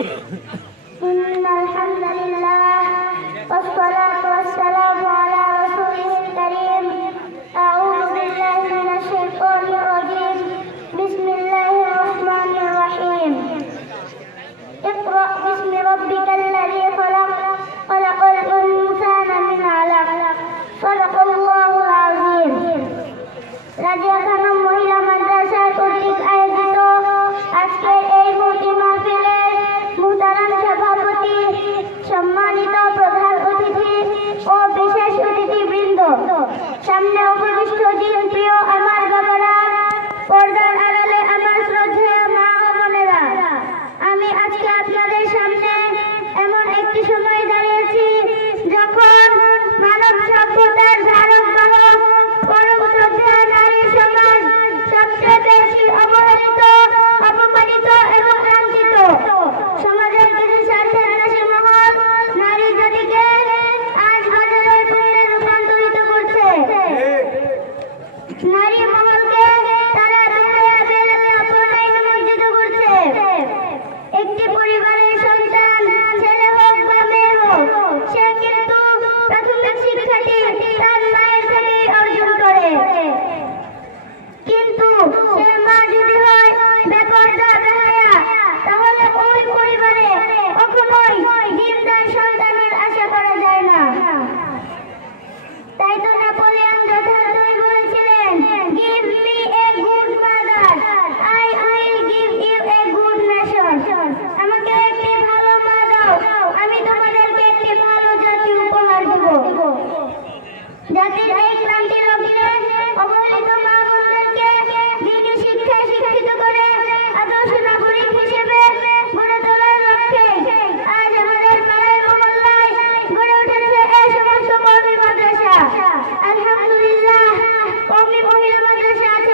إن الحمد لله والصلاة والسلام على رسوله الكريم. أعوذ بالله من الشيطان الرجيم. بسم الله الرحمن الرحيم. اقرأ باسم ربك الذي خلق. خلق الإنسان من علق. صدق الله العظيم. রাজিয়া খানম মহিলা মাদ্রাসা কর্তৃক আয়োজিত আজকের এই ভর্তি মাহফিলের মুহতারাম সভাপতি, সম্মানিত প্রধান অতিথি ও বিশেষ অতিথিবৃন্দ, সামনে উপবিষ্ট দিন প্রিয় আমার বাবারা, পর্দার আড়ালে আমার শ্রদ্ধেয় মা ও বোনেরা, আমি আজকে আপনাদের সামনে এমন একটি সময় দাঁড়িয়েছি যখন মানব সভ্যতার ধারক বাহক পরম শ্রদ্ধেয় নারী সমাজ সবচেয়ে বেশি অবহেলিত, অপমানিত এবং লাঞ্ছিত। সমাজের কিছু স্বার্থান্বেষী মহল নারী জাতিকে আজ হাজারের পণ্যে রূপান্তরিত করছে। নারী মহলকে তারা বেহায়া বেহায়া পণ্যে নিমজ্জিত করছে। একটি পরিবারের সন্তান, ছেলে হোক বা মেয়ে হোক, সে কিন্তু প্রাথমিক শিক্ষাটি তার মায়ের থেকেই অর্জন করে। কিন্তু সে মা যদি হয় বেপরদা বেহায়া, তাহলে ওই পরিবারে কখনোই দিনদার সন্তানের আশা করা যায় না। তাই তো নেপোলিয়ন যথার্থই বলেছিলেন, give me a good mother, I will give you a good nation. আমাকে একটি ভালো মা দাও, আমি তোমাদেরকে একটি ভালো জাতি উপহার দেব। জাতির এই ক্রান্তি লগ্নে অবহেলিত মা বোনদেরকে দিনী শিক্ষায় শিক্ষিত করে আদর্শ নাগরিক হিসেবে গড়ে তোলার লক্ষ্যে আজ আমাদের পাড়ায় মহল্লায় গড়ে উঠেছে এই সমস্ত কওমি মাদ্রাসা। আলহামদুলিল্লাহ, কওমি মহিলা মাদ্রাসা আছে